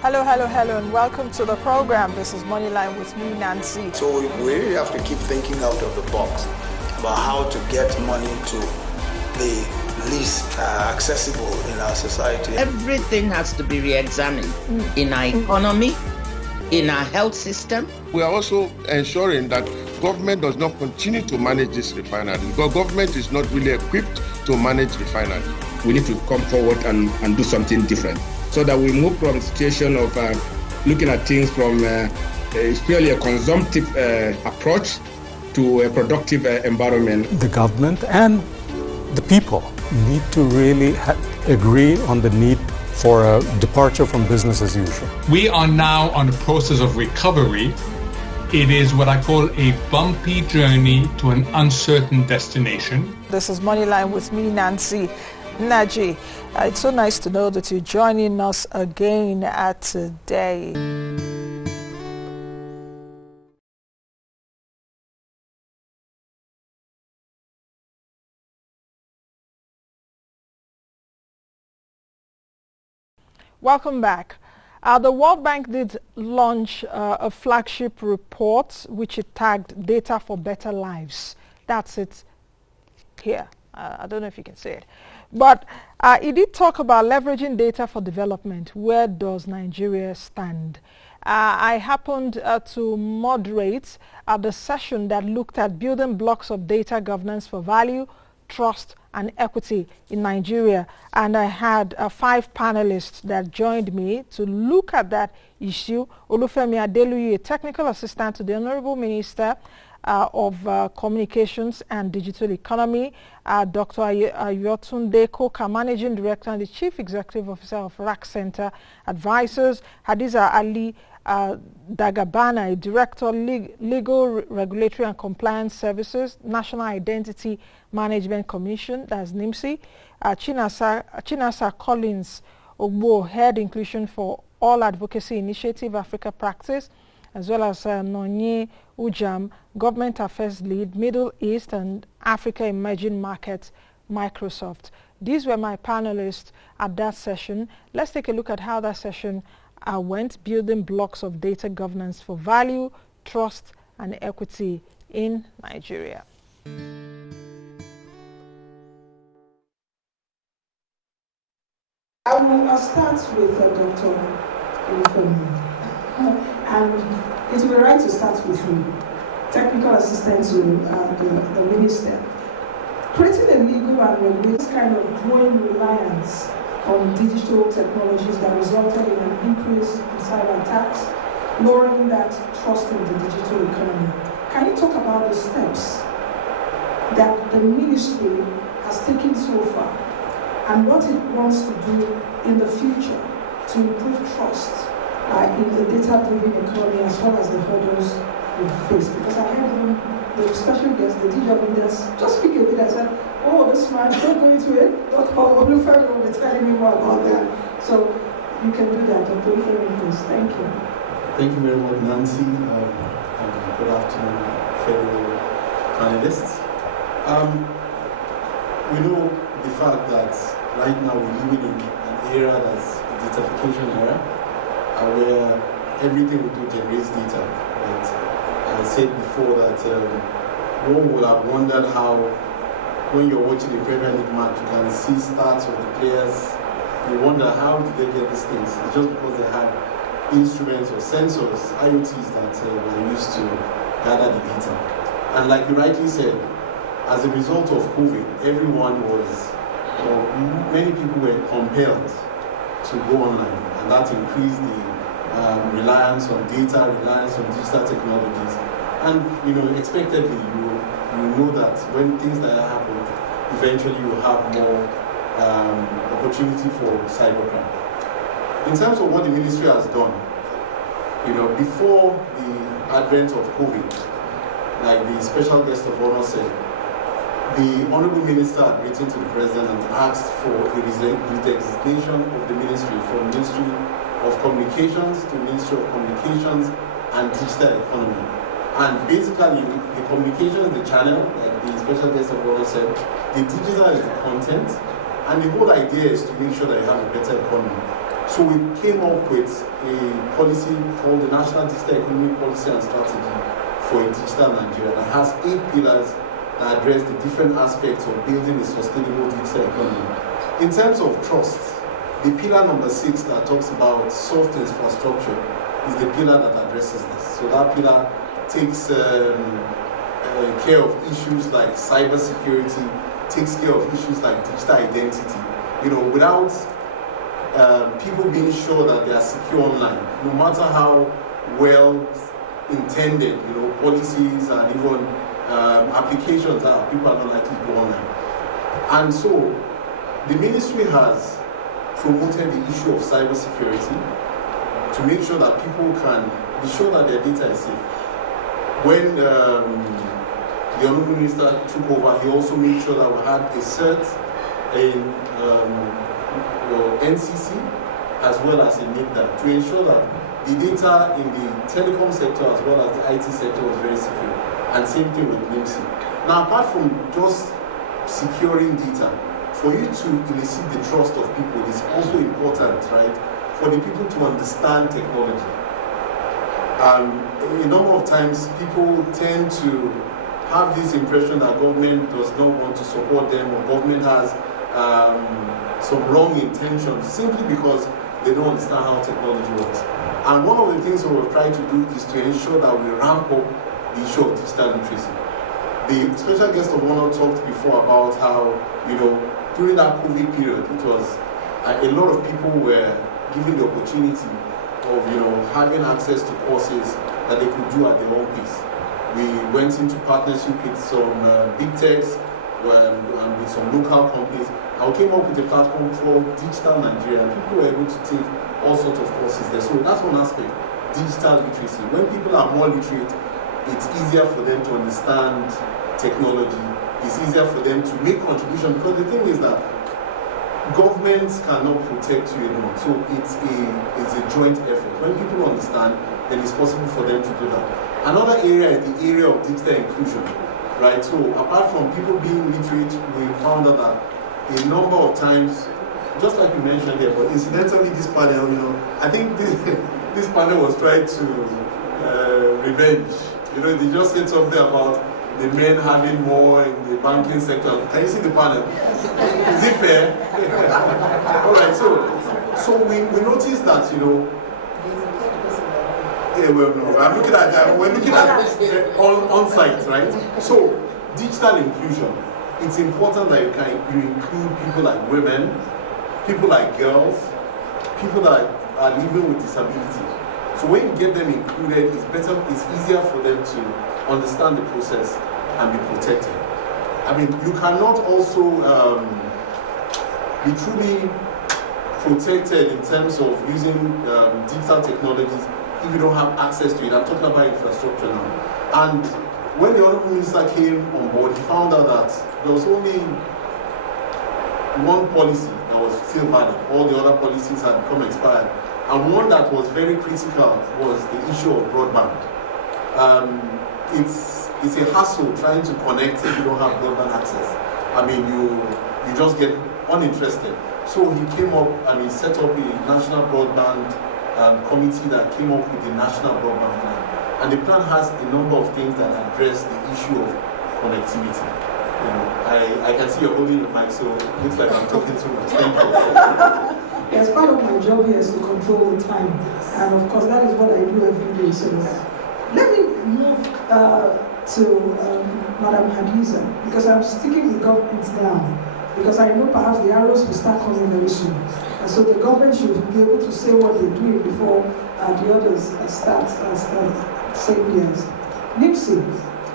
Hello, and welcome to the program. This is Moneyline with me, Nancy. So we really have to keep thinking out of the box about how to get money to the least accessible in our society. Everything has to be re-examined in our economy, in our health system. We are also ensuring that government does not continue to manage this refinery, because government is not really equipped to manage refinery. We need to come forward and do something different, so that we move from the situation of looking at things from purely a consumptive approach to a productive environment. The government and the people need to really agree on the need for a departure from business as usual. We are now on a process of recovery. It is what I call a bumpy journey to an uncertain destination. This is Moneyline with me, Nancy. Naji, it's so nice to know that you're joining us again today. Welcome back. The World Bank did launch a flagship report which it tagged Data for Better Lives. That's it here. I don't know if you can see it. But it did talk about leveraging data for development. Where does Nigeria stand? I happened to moderate the session that looked at building blocks of data governance for value, trust, and equity in Nigeria. And I had 5 panelists that joined me to look at that issue. Olufemi Adeluyi, a technical assistant to the Honorable Minister of Communications and Digital Economy, Dr. Ayotunde Coker, Managing Director and the Chief Executive Officer of RAC Center Advisors, Hadiza Ali Dagabana, a Director, Legal, Regulatory and Compliance Services, National Identity Management Commission, that's NIMSI, Chinasa Collins Ogbo, Head Inclusion for All Advocacy Initiative Africa Practice, as well as Nonye Ujam, Government Affairs Lead, Middle East and Africa Emerging Markets, Microsoft. These were my panelists at that session. Let's take a look at how that session went, building blocks of data governance for value, trust, and equity in Nigeria. I will start with Dr. Olufemi. And it will be right to start with him, technical assistant to the minister. Creating a legal and regulatory kind of growing reliance on digital technologies that resulted in an increase in cyber attacks, lowering that trust in the digital economy. Can you talk about the steps that the ministry has taken so far and what it wants to do in the future to improve trust in the data-driven economy, as well as the hurdles we face? Because I heard the special guest, the DJ leaders, just speak a bit. I said, oh, this man, don't go into it. Dr. Olufemi will be telling me more about that. So you can do that, Dr. Olufemi, please. Thank you. Thank you very much, Nancy. Good afternoon, fellow panelists. We know the fact that right now we're living in an era that's a datafication era, where everything we do generates data. Right? I said before that one would have wondered how, when you're watching the Premier League match, you can see stats of the players. You wonder, how did they get these things? It's just because they have instruments or sensors, IoTs, that were used to gather the data. And like you rightly said, as a result of COVID, everyone was, or many people were compelled to go online, and that increased the reliance on data, reliance on digital technologies. And expectedly, you know that when things like that happen, eventually you have more opportunity for cybercrime. In terms of what the ministry has done, before the advent of COVID, like the special guest of honor said, the Honorable Minister had written to the President and asked for a redesignation of the ministry from Ministry of Communications to Ministry of Communications and Digital Economy. And basically, the communication is the channel, like the special guest of honor said, the digital is the content, and the whole idea is to make sure that you have a better economy. So we came up with a policy called the National Digital Economy Policy and Strategy for a Digital Nigeria that has 8 pillars that address the different aspects of building a sustainable digital economy. In terms of trust, the pillar number 6 that talks about soft infrastructure is the pillar that addresses this. So that pillar takes care of issues like cybersecurity, takes care of issues like digital identity. You know, without people being sure that they are secure online, no matter how well intended, you know, policies and even applications are, people are not likely to go online. And so the ministry has promoted the issue of cybersecurity to make sure that people can be sure that their data is safe. When the Honourable Minister took over, he also made sure that we had a cert in NCC as well as in NIPDA to ensure that the data in the telecom sector as well as the IT sector was very secure. And same thing with NIMSI. Now, apart from just securing data, for you to elicit the trust of people is also important, right? For the people to understand technology. A number of times people tend to have this impression that government does not want to support them, or government has some wrong intentions simply because they don't understand how technology works. And one of the things that we've tried to do is to ensure that we ramp up the issue of digital literacy. The special guest of honor talked before about how, you know, during that COVID period, it was a lot of people were given the opportunity of, you know, having access to courses that they could do at their own pace. We went into partnership with some big techs and with some local companies, and we came up with a platform called Digital Nigeria, and people were able to take all sorts of courses there. So that's one aspect, digital literacy. When people are more literate, it's easier for them to understand technology. It's easier for them to make contribution, because the thing is that governments cannot protect you alone. So it's a joint effort. When people understand, then it's possible for them to do that. Another area is the area of digital inclusion, right? So apart from people being literate, we found out that a number of times, just like you mentioned there, but incidentally this panel, you know, I think this panel was trying to revenge. You know, they just said something about the men having more in the banking sector. Can you see the panel? Is it fair? All right, so we noticed that, you know, yeah, well, no, I'm looking at that. We're looking at on-site, right? So, digital inclusion. It's important that you include people like women, people like girls, people that are living with disability. So when you get them included, it's easier for them to understand the process and be protected. I mean, you cannot also be truly protected in terms of using digital technologies if you don't have access to it. I'm talking about infrastructure now. And when the Honourable Minister came on board, he found out that there was only one policy that was still valid. All the other policies had become expired. And one that was very critical was the issue of broadband. It's a hassle trying to connect if you don't have broadband access. I mean, you just get uninterested. So he came up and he set up a national broadband committee that came up with the national broadband plan. And the plan has a number of things that address the issue of connectivity. You know, I can see you're holding the mic, so it looks like I'm talking too much. Thank you. Yes, part of my job here is to control the time, and of course that is what I do every day. So let me move to Madam Hadiza, because I'm sticking the government down, because I know perhaps the arrows will start coming very soon, and so the government should be able to say what they're doing before the others start saying yes. NIMSI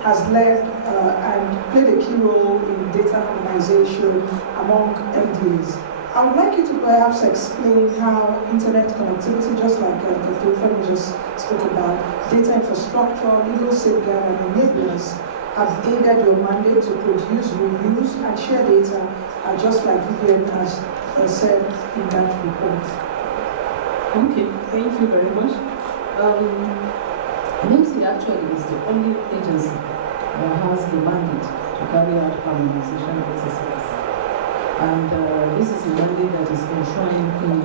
has led and played a key role in data harmonization among MDAs. I would like you to perhaps explain how internet connectivity, just like Dr. Olufemi just spoke about, data infrastructure, legal safeguard, and enablers have aided your mandate to produce, reuse, and share data, just like Vivian has said in that report. Okay, thank you very much. NIMSI actually is the only agency that has the mandate to carry out harmonization exercise. And this is a mandate that is enshrined in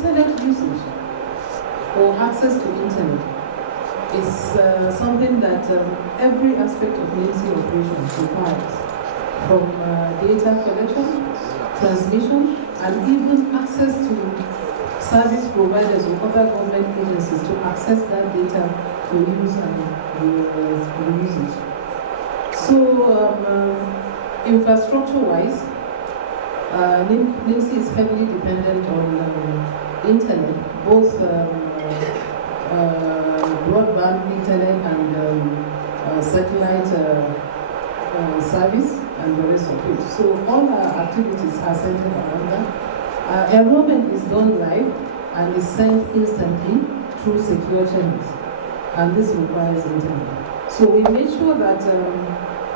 internet usage or access to internet is something that every aspect of NIMSI operations requires, from data collection, transmission, and even access to service providers or other government agencies to access that data for use and usage. So, infrastructure-wise, NIMSI is heavily dependent on internet, both broadband internet and satellite service and the rest of it. So all our activities are centered around that. Enrollment is done live and is sent instantly through secure channels, and this requires internet. So we made sure that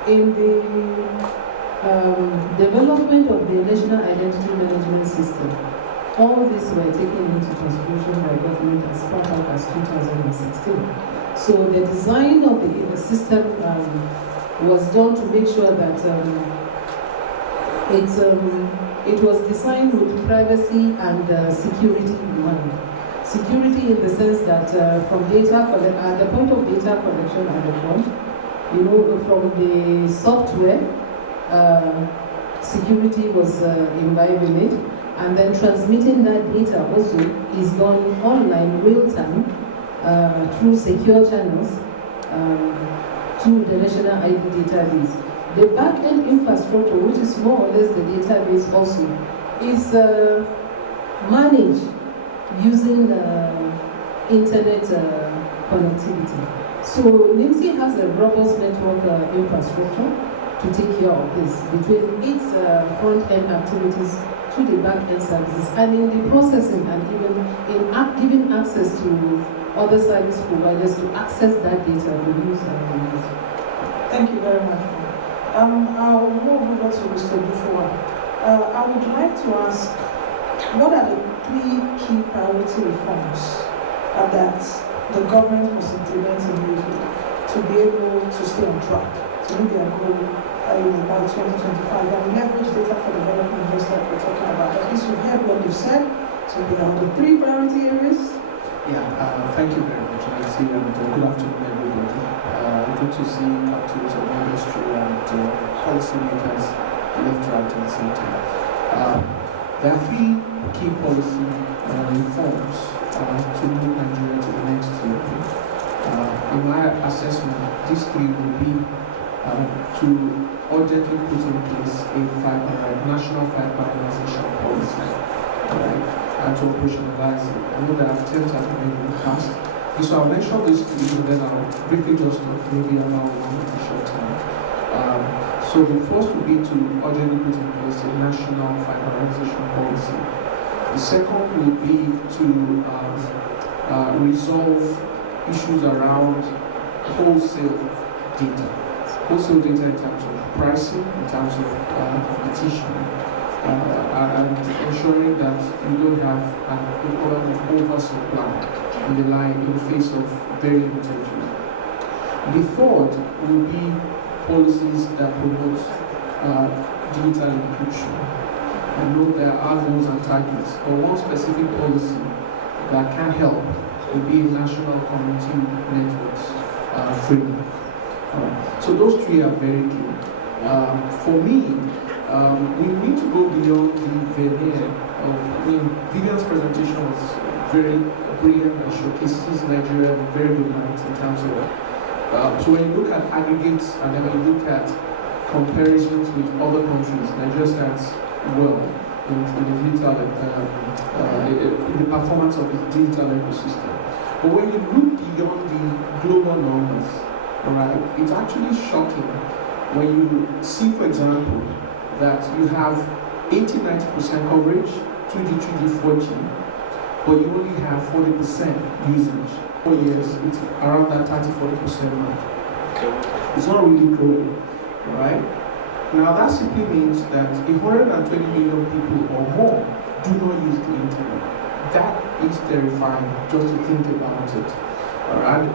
in the development of the National Identity Management System, all these were taken into consideration by government as part of as 2016. So the design of the system was done to make sure that it was designed with privacy and security in mind. Security in the sense that from at the point of data collection at the front, from the software, security was imbibed in it, and then transmitting that data also is done online, real time, through secure channels to the National ID database. The back-end infrastructure, which is more or less the database also, is managed using internet connectivity. So NIMSI has a robust network infrastructure to take care of this, between its front-end activities to the back-end services, and in the processing and even in giving access to other service providers to access that data for use and reuse. Thank you very much. I'll move over to Mr. Dufour. I would like to ask, what are the 3 key priority reforms that the government must implement immediately to be able to stay on track, to meet their goal by 2025, and leverage data for development, just like we're talking about? At least we've heard what you've said. So there are the 3 priority areas. Thank you very much, Nancy, and good afternoon, everybody. Good to see captains of industry and policymakers left, right, and center. There are 3 key policy reforms to move Nigeria to the next year. In my assessment, these 3 will be to urgently put in place a national fiberization policy, and to operationalize it. I know that attempts have been made in the past. So I'll mention these 3, and then I'll briefly just talk maybe about one in the short term. So the first would be to urgently put in place a national fiberization policy. The second would be to resolve issues around wholesale data. Wholesale data in terms of pricing, in terms of competition, and ensuring that you don't have an oversupply in the face of very limited use. The third will be policies that promote digital encryption. I know there are goals and targets, but one specific policy that can help will be national community networks framework. So those 3 are very key. For me, we need to go beyond the veneer of, Vivian's presentation was very brilliant and showcases Nigeria in very good light in terms of, so when you look at aggregates and then when you look at comparisons with other countries, Nigeria stands well in the digital, in the performance of the digital ecosystem. But when you look beyond the global numbers, it's actually shocking when you see, for example, that you have 80-90% coverage, 2G, 3G, 4G, but you only have 40% usage. 4 years, it's around that 30-40% mark. It's not really growing, right? Now that simply means that 120 million people or more do not use the internet. That is terrifying just to think about it.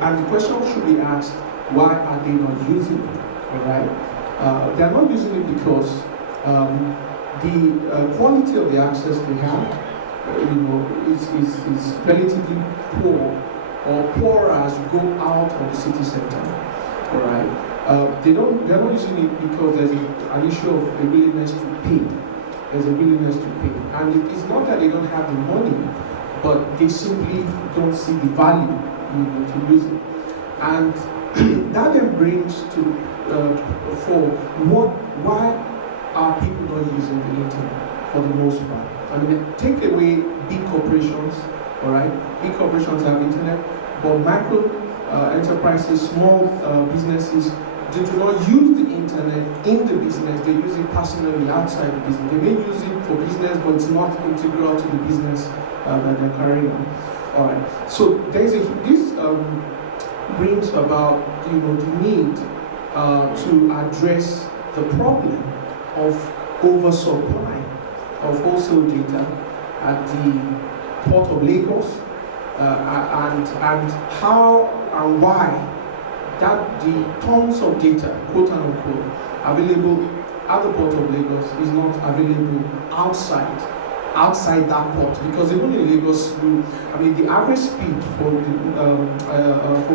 And the question should be asked, why are they not using it? They are not using it because the quality of the access they have, is relatively poor or poorer as you go out of the city center. All right. They're not using it because there's an issue of a willingness to pay. There's a willingness to pay, and it's not that they don't have the money, but they simply don't see the value, to use it. And that then brings to why are people not using the internet for the most part? I mean, take away big corporations, all right? Big corporations have internet, but micro enterprises, small businesses, they do not use the internet in the business. They use it personally outside the business. They may use it for business, but it's not integral to the business that they're carrying on. All right. So this brings about the need to address the problem of oversupply of wholesale data at the Port of Lagos, and how and why that the tons of data, quote unquote, available at the Port of Lagos is not available outside that port, because even in Lagos, the average speed for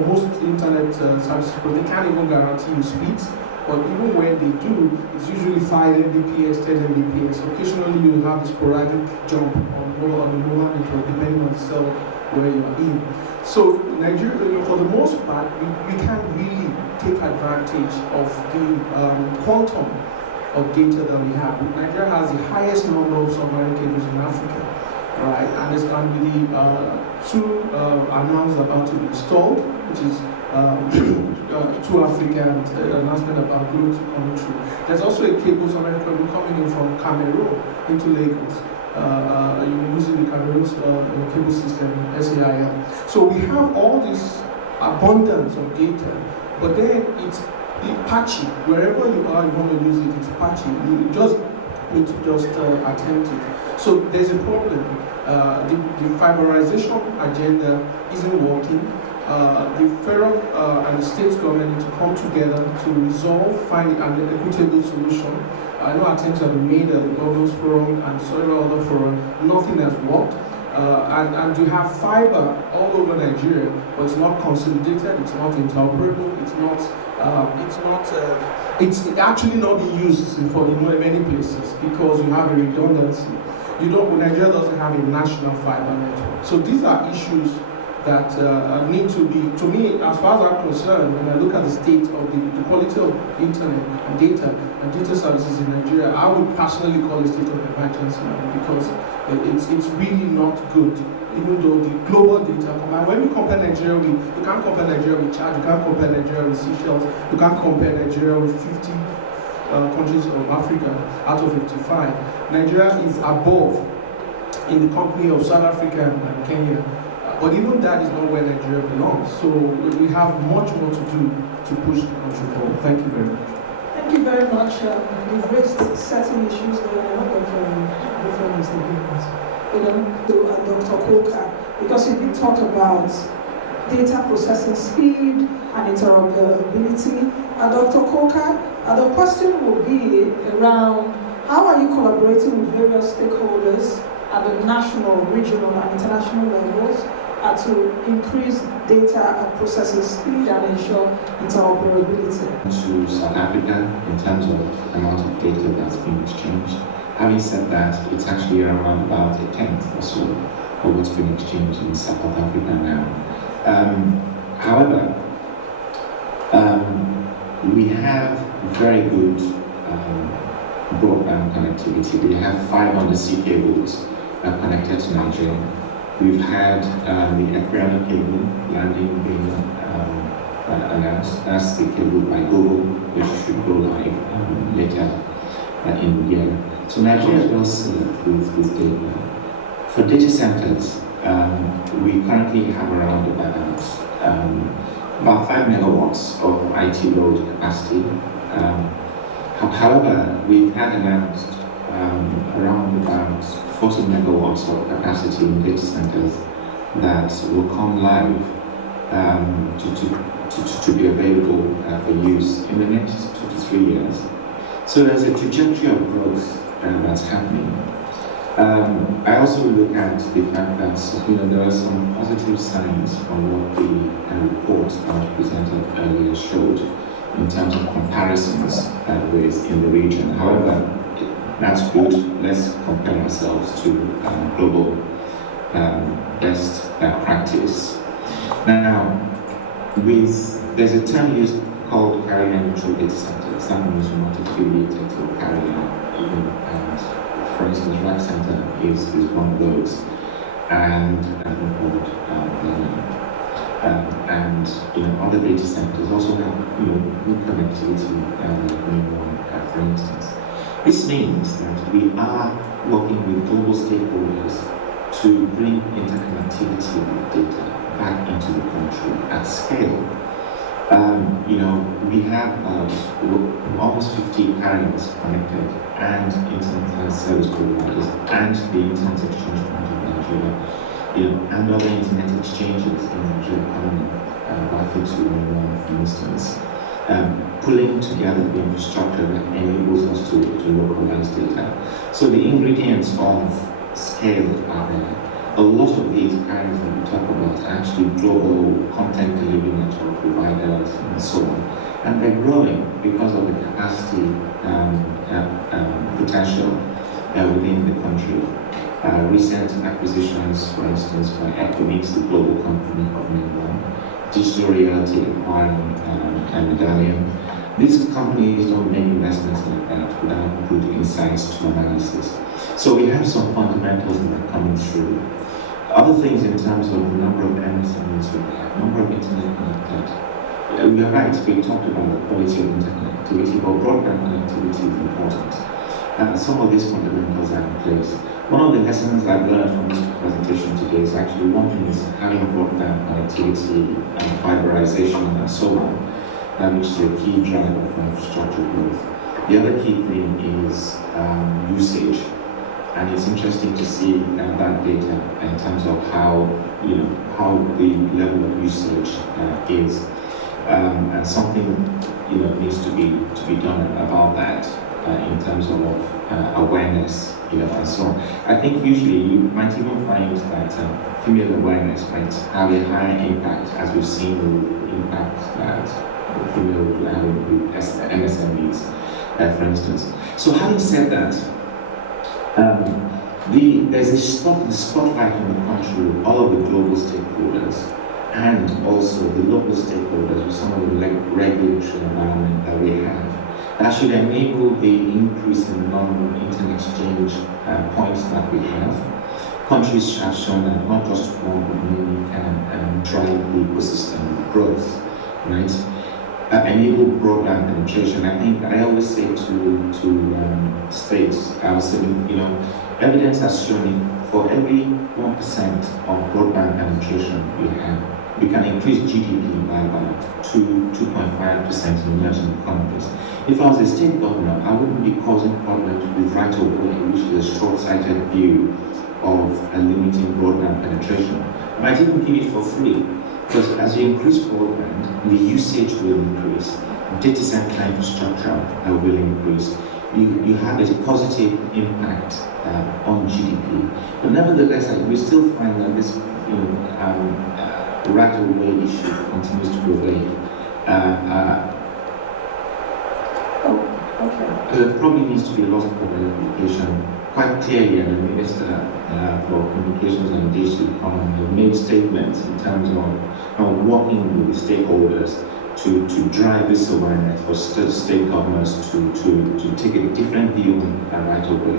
most internet services, they can't even guarantee you speeds. But even when they do, it's usually 5 Mbps, 10 Mbps. Occasionally, you have a sporadic jump on the mobile network, depending on the cell where you are in. So Nigeria, for the most part, we can't really take advantage of the quantum of data that we have. Nigeria has the highest number of submarine cables in Africa, right? And there's going to be two announced about to be installed, which is to Africa, and an announcement about growth coming through. There's also a cable, submarine cable coming in from Cameroon into Lagos. Using the Cameroon cable system, SAIL. So we have all this abundance of data, but then it's patchy. Wherever you are, you want to use it, it's patchy. You just need to attempt it. So there's a problem. The fiberization agenda isn't working. The federal and the state government need to come together to find an equitable solution. I know attempts have been made at the Governors Forum and several other forums. Nothing has worked. And you have fiber all over Nigeria, but it's not consolidated, it's not interoperable, it's actually not being used for many places because you have a redundancy. Nigeria doesn't have a national fiber network. So these are issues that need to be, to me, as far as I'm concerned, when I look at the state of the quality of internet and data services in Nigeria, I would personally call it a state of emergency because it's really not good. Even though the global data, when you compare Nigeria with, you can't compare Nigeria with Chad, you can't compare Nigeria with Seychelles, you can't compare Nigeria with 50 countries of Africa out of 55. Nigeria is above in the company of South Africa and Kenya. But even that is not where Nigeria belongs. So we have much more to do to push the country forward. Thank you very much. Thank you very much. We've raised certain issues that are not different as the business. To Dr. Coker, because he did talk about data processing speed and interoperability. Dr. Coker, the question will be around how are you collaborating with various stakeholders at the national, regional, and international levels to increase data processing speed and ensure interoperability? To South Africa, in terms of the amount of data that's being exchanged. Having said that, it's actually around about a tenth or so of what's been exchanged in South Africa now. However, we have very good broadband connectivity. We have 5 undersea cables connected to Nigeria. We've had the Equatorial cable landing being announced. That's the cable by Google, which should go live later in the year. So Nigeria is well served with data. For data centers, we currently have around about 5 megawatts of IT load capacity. However, we've had announced around about 40 megawatts of capacity in data centers that will come live to be available for use in the next 2 to 3 years. So there's a trajectory of growth that's happening. I also look at the fact that there are some positive signs from what the report that was presented earlier showed in terms of comparisons with in the region. However, that's good. Let's compare ourselves to global best practice. Now, there's a term used called carrier neutral data centers. That means you're not affiliated to a carrier, and for instance, Rack Center is one of those, and other data centers also have good connectivity, for instance. This means that we are working with global stakeholders to bring interconnectivity of data back into the country at scale. We have almost 50 carriers connected, and internet service providers, and the Internet Exchange Point of Nigeria, and other internet exchanges in the Nigerian economy, Wi-Fi 2.1, for instance, pulling together the infrastructure that enables us to localize data. So the ingredients of scale are there. A lot of these carriers that we talk about are actually global content delivery network providers and so on. And they're growing because of the capacity potential within the country. Recent acquisitions, for instance, by Equinix, the global company of Mainland, Digital Reality acquiring and Medallion. These companies don't make investments like that without good insights to analysis. So we have some fundamentals that are coming through. Other things in terms of the number of MSMEs we have, number of internet connected. You're right, we talked about the quality of internet connectivity, but broadband connectivity is important. Some of these fundamentals are in place. One of the lessons I've learned from this presentation today is actually one thing is having broadband connectivity and fiberization and so on, which is a key driver for infrastructure growth. The other key thing is usage. And it's interesting to see that data in terms of how the level of usage is, and something needs to be done about that in terms of awareness, and so on. I think usually you might even find that female awareness might have a higher impact, as we've seen the impact that female with MSMEs, for instance. So having said that. There's a spotlight on the country of all of the global stakeholders and also the local stakeholders with some of the regulatory environment that we have. That should enable the increase in the number of internet exchange points that we have. Countries have shown that not just one, but many can drive the ecosystem growth, right? Enable broadband penetration. I think I always say to states, I was saying, evidence has shown for every 1% of broadband penetration we can increase GDP by about 2.5% in emerging economies. If I was a state governor, I wouldn't be causing problems with right of way, which is a short-sighted view of limiting broadband penetration. I might even give it for free. Because as you increase broadband, the usage will increase, data center infrastructure will increase. You have a positive impact on GDP. But nevertheless, we still find that this right of way issue continues to prevail. There probably needs to be a lot of communication. Quite clearly, and the Minister for Communications and Digital Economy made statements in terms of working with the stakeholders to drive this awareness for state governments to take a different view on right of way,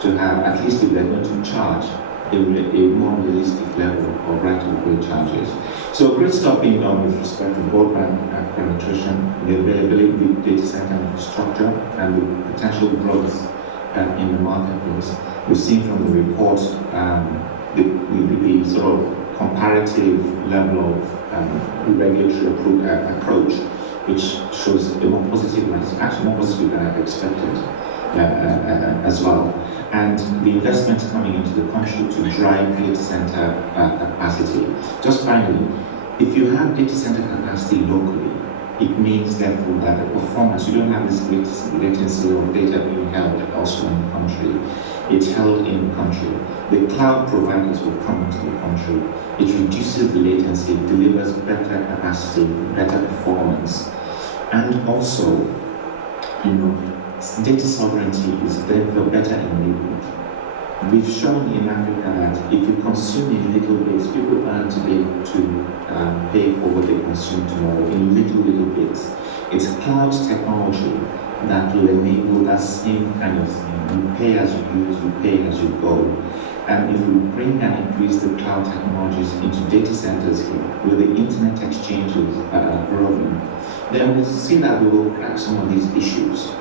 to have, at least if they're going to charge, a more realistic level of right of way charges. So great stuff being done with respect to broadband penetration, the availability of data center infrastructure, and the potential growth in the marketplace. We've seen from the report the sort of comparative level of regulatory approach, which shows a more positive, actually more positive than I expected as well. And the investments coming into the country to drive data center capacity. Just finally, if you have data center capacity locally, it means therefore that the performance, you don't have this latency of data being held elsewhere in the country. It's held in the country. The cloud providers will come into the country. It reduces the latency, it delivers better capacity, better performance. And also, data sovereignty is better enabled. We've shown in Africa that if you consume in little bits, people earn to be able to pay for what they consume tomorrow in little bits. It's cloud technology that will enable that same kind of thing. You pay as you use, you pay as you go. And if we bring and increase the cloud technologies into data centers here, where the internet exchanges are growing, then we'll see that we will crack some of these issues.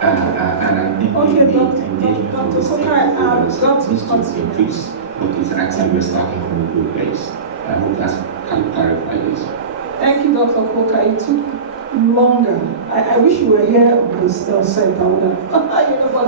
And I think okay, the engagement of the stakeholders needs to increase, but it's actually we're starting from a good place. I hope that's clarified this. Thank you, Dr. Coker. It took longer. I wish you were here on this site. I would have, but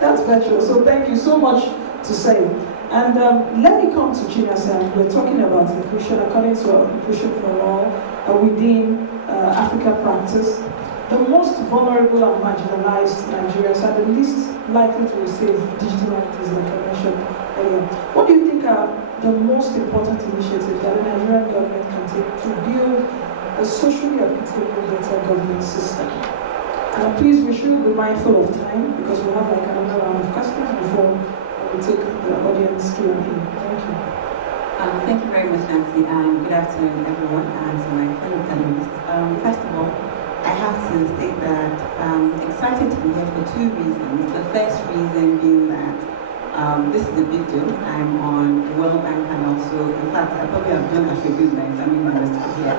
that's virtual. So thank you so much to say. And let me come to Chinasa. We're talking about inclusion according to Inclusion for All within Africa practice. The most vulnerable and marginalized Nigerians are the least likely to receive digital entities, like I mentioned earlier. What do you think are the most important initiatives that the Nigerian government can take to build a socially equitable data governance system? And please, we should be mindful of time because we have like another round of questions before we take the audience Q&A. Thank you. Thank you very much, Nancy, and good afternoon, everyone, and to my fellow panelists. First of all, I have to state that I'm excited to be here for two reasons. The first reason being that this is a big deal. I'm on the World Bank panel, so in fact, I probably have done attribute my family members to be here.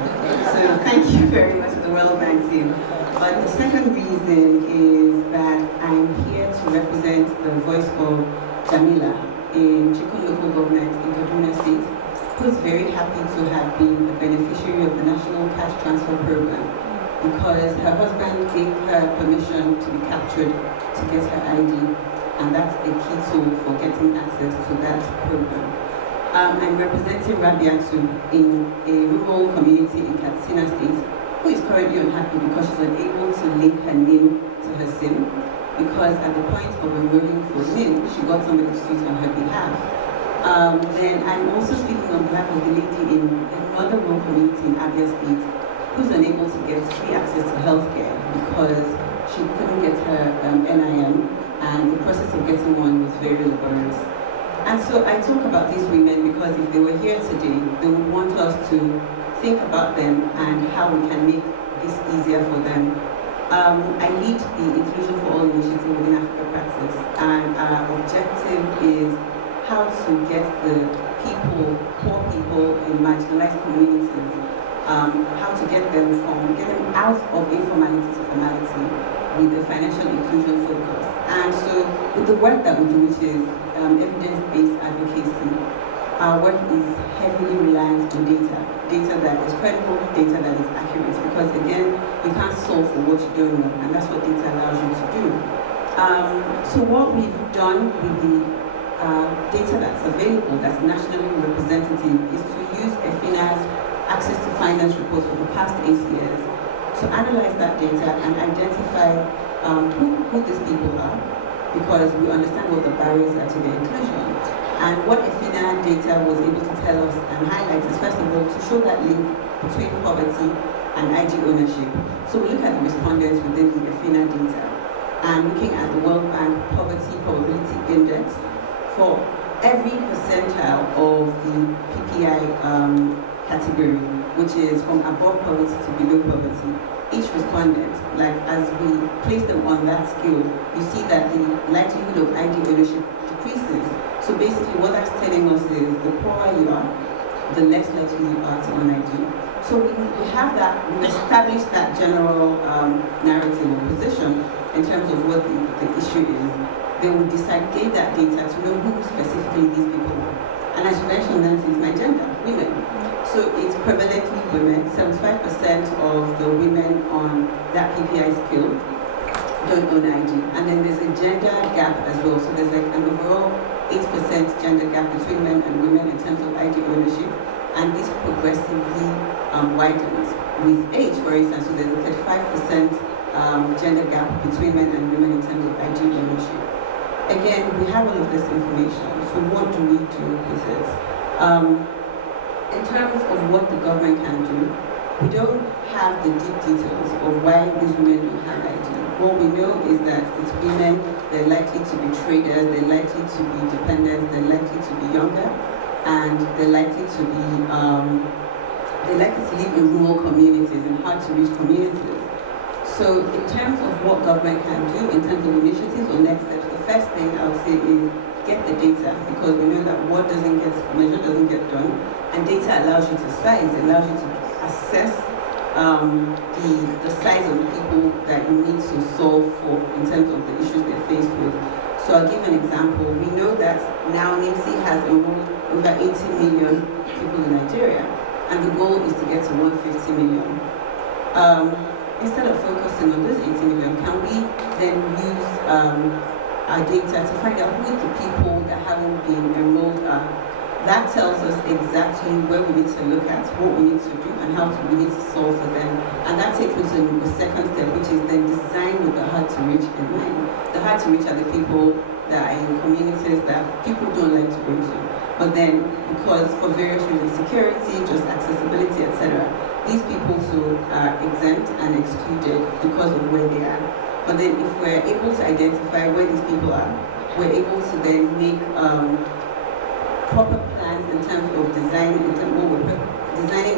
So thank you very much to the World Bank team. But the second reason is that I'm here to represent the voice of Jamila in Chikun local government in Kaduna State, who's very happy to have been a beneficiary of the National Cash Transfer Program, because her husband gave her permission to be captured to get her ID, and that's a key tool for getting access to that program. I'm representing Rabiatu in a rural community in Katsina State, who is currently unhappy because she's unable to link her name to her SIM, because at the point of enrolling for SIM, she got somebody to do it on her behalf. Then I'm also speaking on behalf of the lady in another rural community in Abia State, who's unable to get free access to healthcare because she couldn't get her NIM, and the process of getting one was very laborious. And so I talk about these women because if they were here today, they would want us to think about them and how we can make this easier for them. I lead the Inclusion for All initiative within Africa Practice, and our objective is how to get the people, poor people in marginalized communities, how to get them out of informality to formality with the financial inclusion focus. And so with the work that we do, which is evidence-based advocacy, our work is heavily reliant on data that is credible, data that is accurate, because again, you can't solve for what you don't know, and that's what data allows you to do. So what we've done with the data that's available, that's nationally representative, is to use EFINA's access to finance reports for the past 8 years to analyze that data and identify who these people are, because we understand what the barriers are to their inclusion. And what EFINA data was able to tell us and highlight is, first of all, to show that link between poverty and ID ownership. So we look at the respondents within the EFINA data and looking at the World Bank Poverty Probability Index for every percentile of the PPI category, which is from above poverty to below poverty. Each respondent, like as we place them on that scale, you see that the likelihood of ID ownership decreases. So basically what that's telling us is the poorer you are, the less likely you are to own ID. So we have that, we established that general narrative or position in terms of what the issue is. They will disaggregate that data to know who specifically these people are. And as you mentioned, Nancy, it's my gender, women. So it's prevalently women. 75% of the women on that PPI scale don't own ID. And then there's a gender gap as well. So there's like an overall 8% gender gap between men and women in terms of ID ownership. And this progressively widens with age, for instance. So there's a 35% gender gap between men and women in terms of ID ownership. again, we have all of this information, so what do we do with it? In terms of what the government can do, we don't have the deep details of why these women don't have ID. What we know is that it's women, they're likely to be traders, they're likely to be dependents, they're likely to be younger, and they're likely to be, live in rural communities, in hard-to-reach communities. So in terms of what government can do, in terms of initiatives or next steps, the first thing I would say is get the data, because we know that what doesn't get measured doesn't get done, and data allows you to size, it allows you to assess the size of the people that you need to solve for in terms of the issues they're faced with. So I'll give an example. We know that now NIMSI has enrolled over 80 million people in Nigeria, and the goal is to get to 150 million. Instead of focusing on those 80 million, can we then use our data to find out who the people that haven't been enrolled are? That tells us exactly where we need to look at, what we need to do, and how we need to solve for them. And that takes me to the second step, which is then design with the hard-to-reach in mind. The hard-to-reach are the people that are in communities that people don't like to go to. But then, because for various reasons, security, just accessibility, etc., these people too are exempt and excluded because of where they are. But then if we're able to identify where these people are, we're able to then make proper plans in terms of designing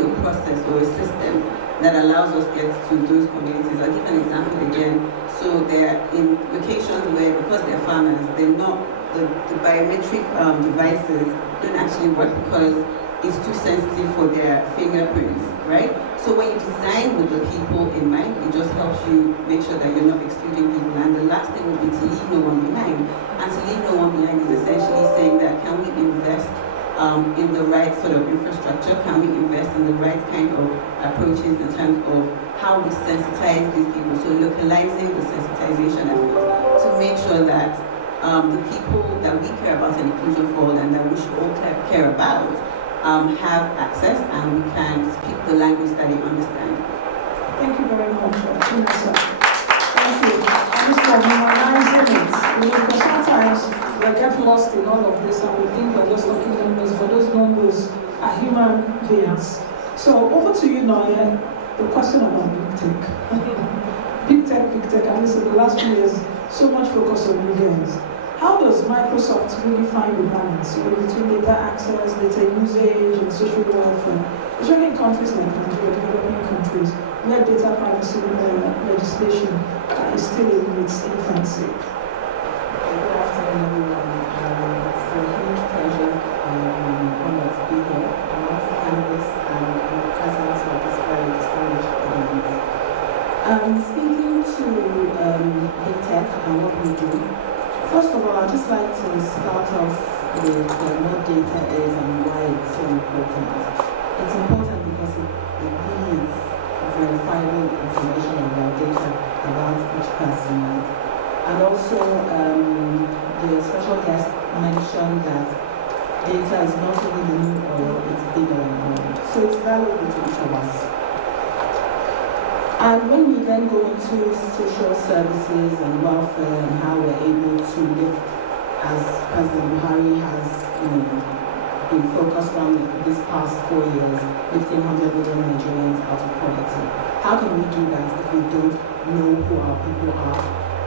a process or a system that allows us to get to those communities. I'll give an example again. So they're in locations where, because they're farmers, they're not, the biometric devices don't actually work because it's too sensitive for their fingerprints, right? So when you design with the people in mind, it just helps you make sure that you're not excluding people. And the last thing would be to leave no one behind. And to leave no one behind is essentially saying that, can we invest in the right sort of infrastructure? Can we invest in the right kind of approaches in terms of how we sensitize these people? So localizing the sensitization efforts to make sure that the people that we care about in inclusion for all and that we should all care about have access, and we can speak the language that they understand. Thank you very much, Chinasa. Thank you. And for humanizing it, because sometimes we get lost in all of this and we think we're just talking numbers, but those numbers are human beings. So over to you now, the question about big tech. Big tech, and listen, the last 2 years, so much focus on you guys. How does Microsoft really find the balance between data access, data usage, and social welfare, especially in countries like Nigeria, developing countries, where data privacy legislation is still in its infancy? Good afternoon, everyone. It's a huge pleasure and honor to be here amongst the panelists and presence of this very distinguished audience. Speaking to big tech and what we do, first of all, I'd just like to start off with what data is and why it's so important. It's important because it really is verifiable information about data about each person. Right? And also, the special guest mentioned that data is not only the new oil, it's bigger and more. So it's valuable to each of us. And when we then go into social services and welfare and how we're able to lift, as President Buhari has been focused on this past 4 years, lifting 100 million Nigerians out of poverty. How can we do that if we don't know who our people are,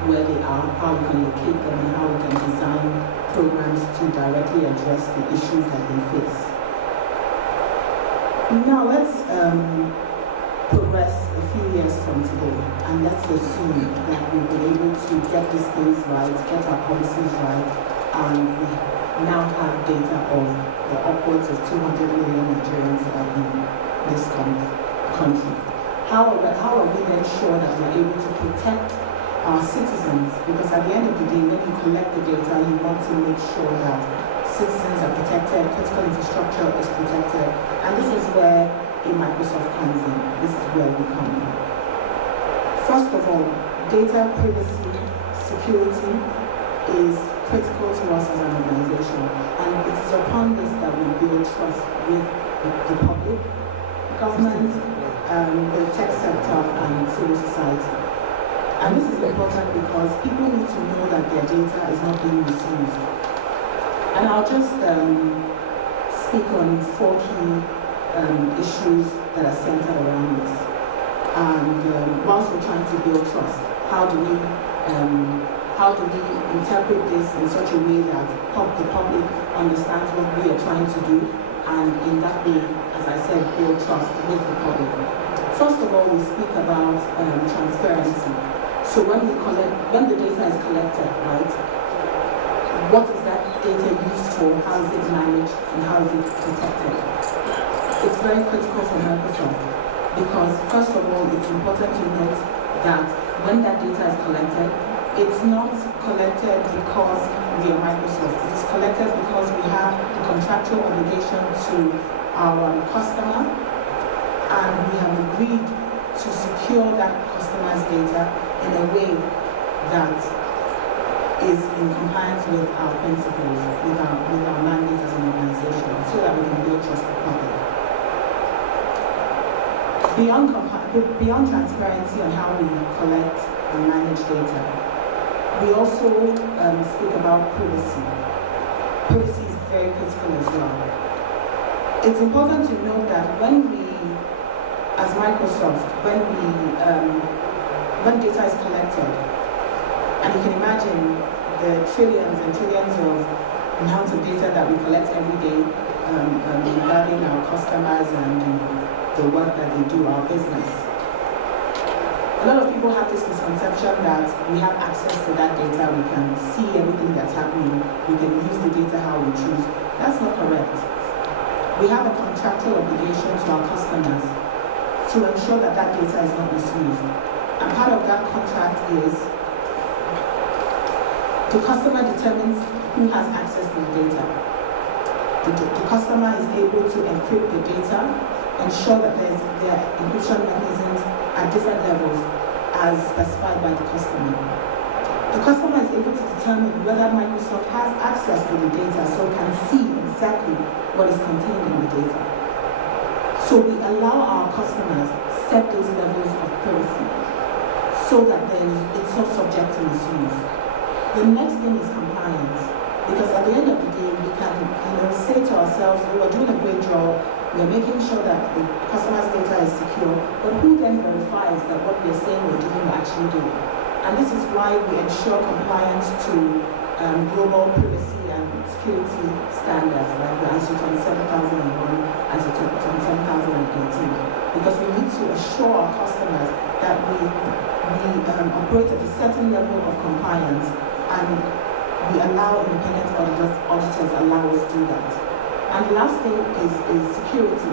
where they are, how we can locate them, and how we can design programs to directly address the issues that they face? Now let's progress a few years from today, and let's assume that we've been able to get these things right, get our policies right, and we now have data of the upwards of 200 million Nigerians that are in this country. How are we then sure that we're able to protect our citizens? Because at the end of the day, when you collect the data, you want to make sure that citizens are protected, critical infrastructure is protected, and this is where Microsoft comes in. This is where we come in. First of all, data privacy security is critical to us as an organization, and it is upon this that we build trust with the public, government, the tech sector, and civil society. And this is important because people need to know that their data is not being misused. And I'll just speak on 4 key issues that are centered around this. And whilst we're trying to build trust, how do we interpret this in such a way that the public understands what we are trying to do, and in that way, as I said, build trust with the public. First of all, we speak about transparency. So when the data is collected, right, what is that data used for, how is it managed, and how is it protected? It's very critical for Microsoft because, first of all, it's important to note that when that data is collected, it's not collected because we are Microsoft. It is collected because we have the contractual obligation to our customer, and we have agreed to secure that customer's data in a way that is in compliance with our principles, with our mandate as an organization, so that we can build trust with the public. Beyond transparency on how we collect and manage data, we also speak about privacy. Privacy is very critical as well. It's important to note that when we, as Microsoft, when data is collected, and you can imagine the trillions and trillions of amounts of data that we collect every day regarding our customers and the work that they do, our business. A lot of people have this misconception that we have access to that data, we can see everything that's happening, we can use the data how we choose. That's not correct. We have a contractual obligation to our customers to ensure that that data is not misused. And part of that contract is the customer determines who has access to the data. The customer is able to encrypt the data, ensure that there are encryption mechanisms at different levels as specified by the customer. The customer is able to determine whether Microsoft has access to the data so it can see exactly what is contained in the data. So we allow our customers set those levels of privacy so that it's not subject to misuse. The next thing is compliance, because at the end of the day, we can say to ourselves, oh, we're doing a great job, we're making sure that the customer's data is secure, but who then verifies that what we're saying we're doing, we're actually doing? And this is why we ensure compliance to global privacy and security standards, like the ISO 27001, ISO 27018, because we need to assure our customers that we operate at a certain level of compliance, and we allow independent auditors allow us to do that. And the last thing is security.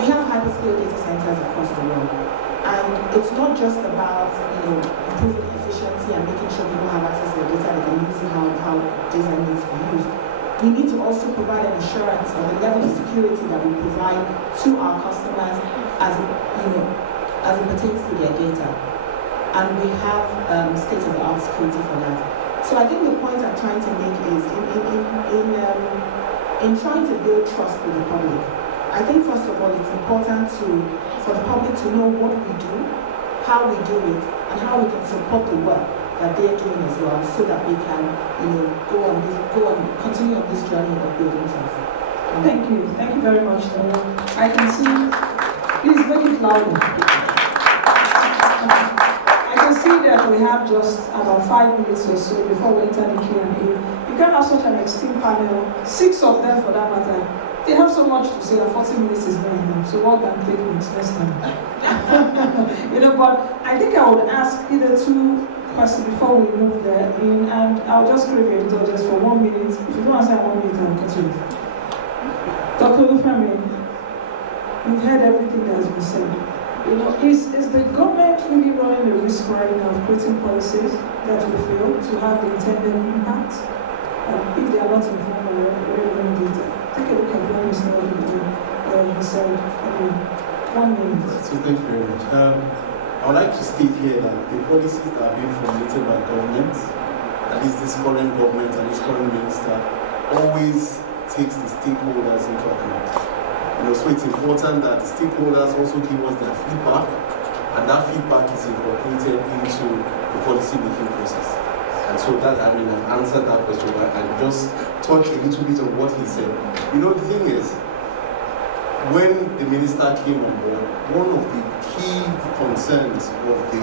We have hyperscale data centers across the world, and it's not just about improving efficiency and making sure people have access to the data, they can use it how data needs to be used. We need to also provide an assurance of the level of security that we provide to our customers as it pertains to their data. And we have state-of-the-art security for that. So I think the point I'm trying to make is in trying to build trust with the public, I think first of all it's important for the public to know what we do, how we do it, and how we can support the work that they're doing as well, so that we can continue on this journey of building trust. Thank you very much. I can see, please make it louder. I can see that we have just about 5 minutes or so before we enter the Q&A. You can have such an esteemed panel, 6 of them for that matter. They have so much to say that 40 minutes is not enough, so what can 3 minutes next time? But I think I would ask either 2 questions before we move there in, and I'll just crave your indulgence for 1 minute. If you don't answer 1 minute, I'll cut you off. Dr. Olufemi, you've heard everything that has been said. Is the government really running the risk right now of creating policies that will fail to have the intended impact if they are not informed of relevant data? Take a look at what Mr. Adeluyi said. 1 minute. So thank you very much. I would like to state here that the policies that are being formulated by government, at least this current government and this current minister, always takes the stakeholders into account. So it's important that the stakeholders also give us their feedback and that feedback is incorporated into the policy-making process. And so that, I mean, I've answered that question, but I just touch a little bit on what he said. You know, the thing is, when the minister came on board, one of the key concerns of the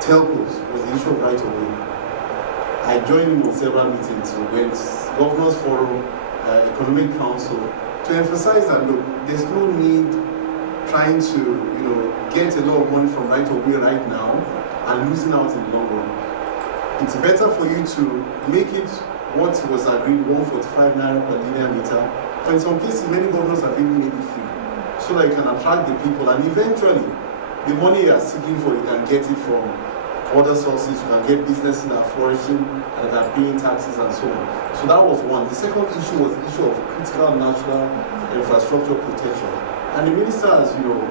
telcos was the issue of right-of-way. I joined him on several meetings, so when Governors Forum, Economic Council, to emphasize that, look, there's no need trying to, you know, get a lot of money from right-of-way right now and losing out in the long run. It's better for you to make it what was agreed, 145 naira per linear meter. But in some cases, many governors have even made it free, so that you can attract the people, and eventually, the money you are seeking for, you can get it from other sources. You can get businesses that are flourishing and that are paying taxes and so on. So that was one. The second issue was the issue of critical natural infrastructure protection. And the minister has, you know,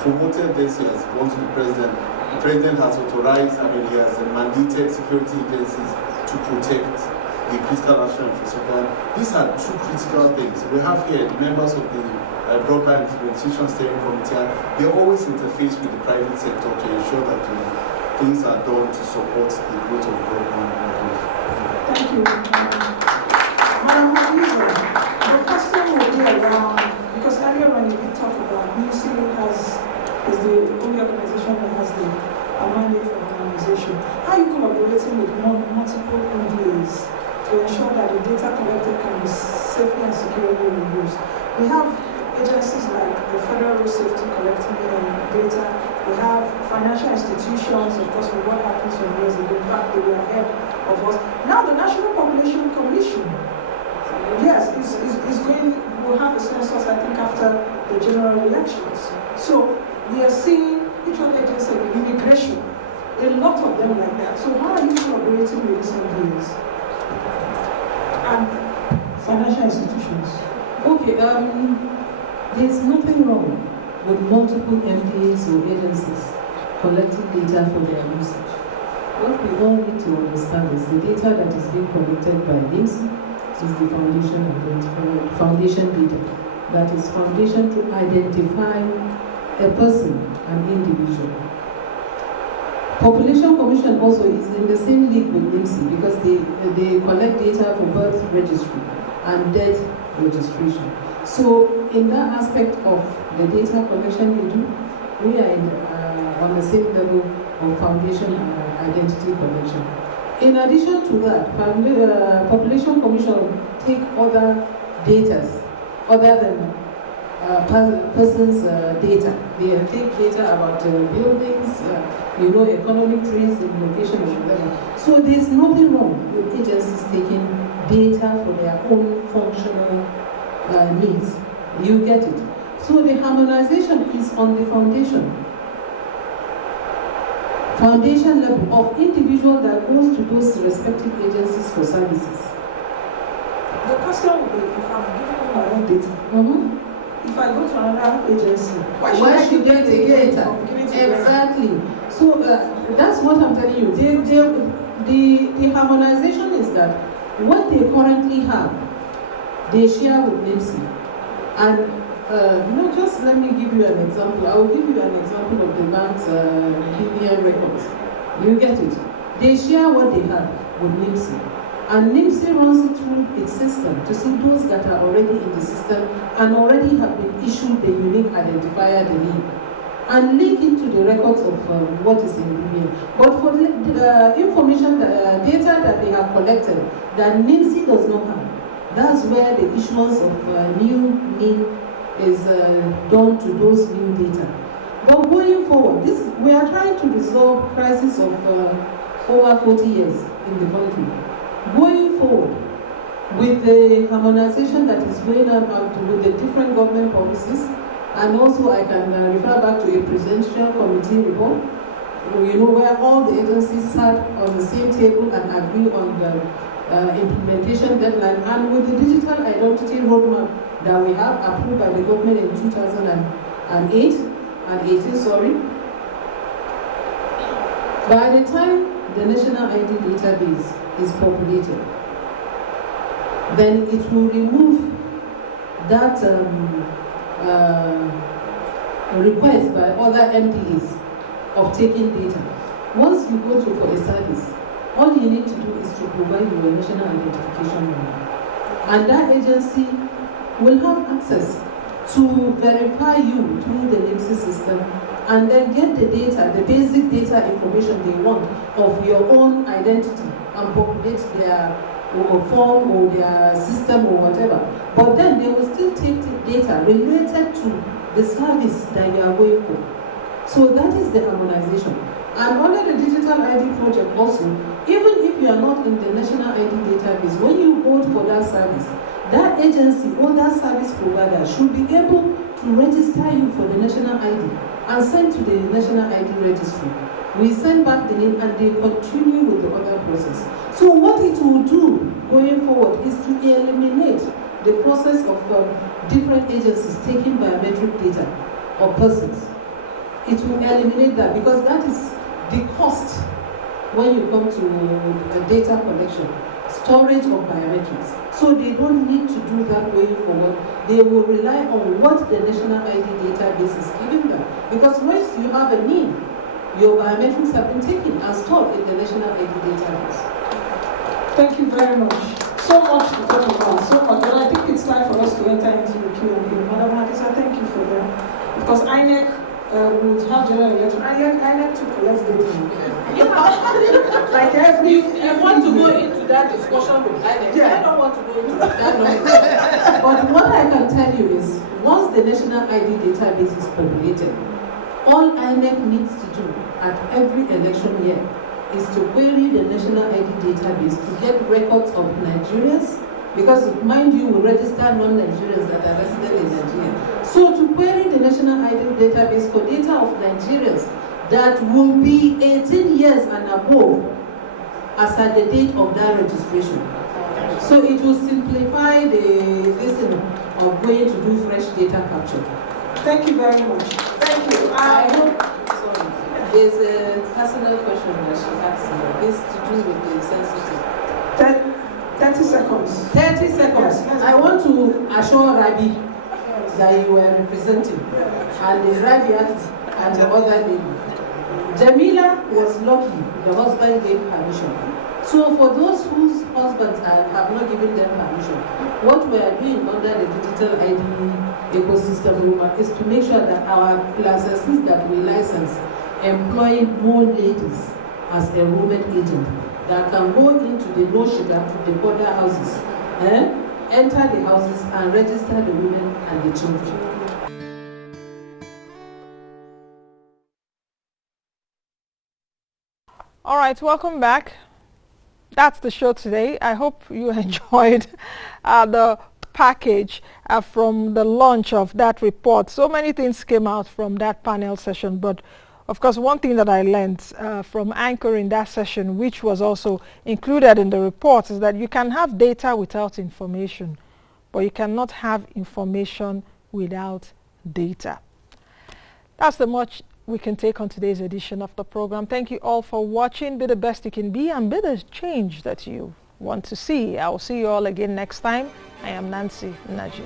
promoted this. He has gone to the president. The president has authorized, I mean, he has mandated security agencies to protect the critical national infrastructure. These are two critical things. We have here the members of the Broadband Implementation Steering Committee, and they always interface with the private sector to ensure that things are done to support the growth of broadband. Thank you. Madam Hadiza, the question will be around, because earlier when you did talk about NIMSI is the only organization that has the mandate for harmonization. How are you collaborating with multiple NDAs to ensure that the data collected can be safely and securely reused? We have agencies like the Federal Road Safety collecting data. We have financial institutions, of course, with what happened some years ago. In fact, they were ahead of us. Now the National Population Commission, yes, is going, we'll have a census, I think, after the general elections. So we are seeing each other agency with immigration, a lot of them like that. So how are you collaborating with these NGOs and financial institutions? Okay, there's nothing wrong with multiple MPAs or agencies collecting data for their usage. What we all need to understand is the data that is being collected by NIMSI is the foundation data. That is foundation to identify a person, an individual. Population Commission also is in the same league with NIMSI because they collect data for birth registry and death registration. So in that aspect of the data collection we do, we are on the same level of foundation identity collection. In addition to that, Population Commission take other data other than person's data. They take data about buildings, economic trees in location or whatever. So there's nothing wrong with agencies taking data for their own functional needs. You get it. So the harmonization is on the foundation level of individual that goes to those respective agencies for services. The question will be, if I'm giving you my own data, if I go to another agency, why should I take data? Exactly. So that's what I'm telling you. The harmonization is that what they currently have, they share with NIMSI. And just let me give you an example. I will give you an example of the bank's BVN records. You get it. They share what they have with NIMSI. And NIMSI runs it through its system to see those that are already in the system and already have been issued the unique identifier, the NIM, and link into the records of what is in BVN. But for the information, data that they have collected that NIMSI does not have, that's where the issuance of new NIM is done to those new data. But going forward, we are trying to resolve crisis of over 40 years in the country. Going forward, with the harmonization that is going on with the different government policies, and also I can refer back to a presidential committee report, where all the agencies sat on the same table and agree on the implementation deadline, and with the digital identity roadmap that we have approved by the government in 2018, by the time the national ID database is populated, then it will remove that request by other MDAs of taking data. Once you go to for a service, all you need to do is to provide your national identification number. And that agency will have access to verify you through the NIMSI system and then get the data, the basic data information they want of your own identity and populate their form or their system or whatever. But then they will still take the data related to the service that you are going for. So that is the harmonization. And under the digital ID project also, even if you are not in the national ID database, when you go for that service, that agency or that service provider should be able to register you for the national ID and send to the national ID registry. We send back the name and they continue with the other process. So what it will do going forward is to eliminate the process of different agencies taking biometric data of persons. It will eliminate that because that is the cost when you come to data collection, storage of biometrics. So they don't need to do that going forward. They will rely on what the national ID database is giving them. Because once you have a need, your biometrics have been taken and stored in the national ID database. Thank you very much. So much to talk about, so much. But I think it's time for us to enter into the Q&A. Madam Marisa, thank you for that. Because INEC would have general election. INEC to collect data. Like every... You want to go into that discussion with INEC? Yeah. I don't want to go into that. But what I can tell you is, once the national ID database is populated, all INEC needs to do at every election year is to query the national ID database to get records of Nigerians, because mind you, we register non-Nigerians that are resident in Nigeria. So to query the national ID database for data of Nigerians that will be 18 years and above as at the date of that registration. So it will simplify the system of going to do fresh data capture. Thank you very much. Thank you. I hope, sorry, there's a personal question that she asked. It's to do with the sensitive. 30 seconds. 30 seconds. Yes. I want to assure Rabi that you were representing, and the Rabiat and the other lady. Jamila was lucky, the husband gave permission. So for those whose husbands have not given them permission, what we are doing under the digital ID ecosystem movement is to make sure that our licenses that we license employ more ladies as enrollment agents that can go into the no sugar, the border houses, enter the houses and register the women and the children. All right, welcome back. That's the show today. I hope you enjoyed the package from the launch of that report. So many things came out from that panel session, but of course one thing that I learned from anchoring that session, which was also included in the report, is that you can have data without information, but you cannot have information without data. That's the much we can take on today's edition of the program. Thank you all for watching. Be the best you can be and be the change that you want to see. I will see you all again next time. I am Nancy Naji.